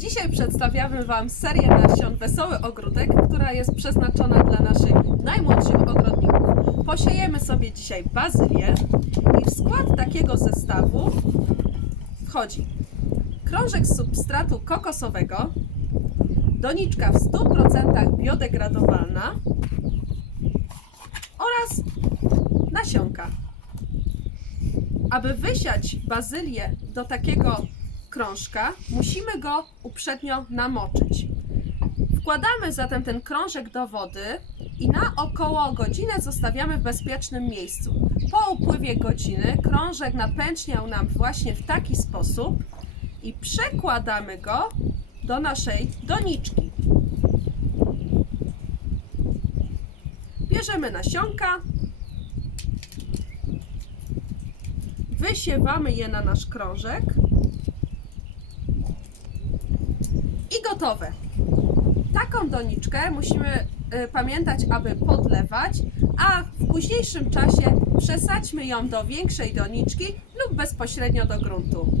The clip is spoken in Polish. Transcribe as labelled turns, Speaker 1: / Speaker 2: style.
Speaker 1: Dzisiaj przedstawiamy Wam serię nasion Wesoły Ogródek, która jest przeznaczona dla naszych najmłodszych ogrodników. Posiejemy sobie dzisiaj bazylię i w skład takiego zestawu wchodzi krążek substratu kokosowego, doniczka w 100% biodegradowalna oraz nasionka. Aby wysiać bazylię do takiego krążka, musimy go uprzednio namoczyć. Wkładamy zatem ten krążek do wody i na około godzinę zostawiamy w bezpiecznym miejscu. Po upływie godziny krążek napęczniał nam właśnie w taki sposób i przekładamy go do naszej doniczki. Bierzemy nasionka, wysiewamy je na nasz krążek i gotowe. Taką doniczkę musimy y, pamiętać, aby podlewać, a w późniejszym czasie przesadźmy ją do większej doniczki lub bezpośrednio do gruntu.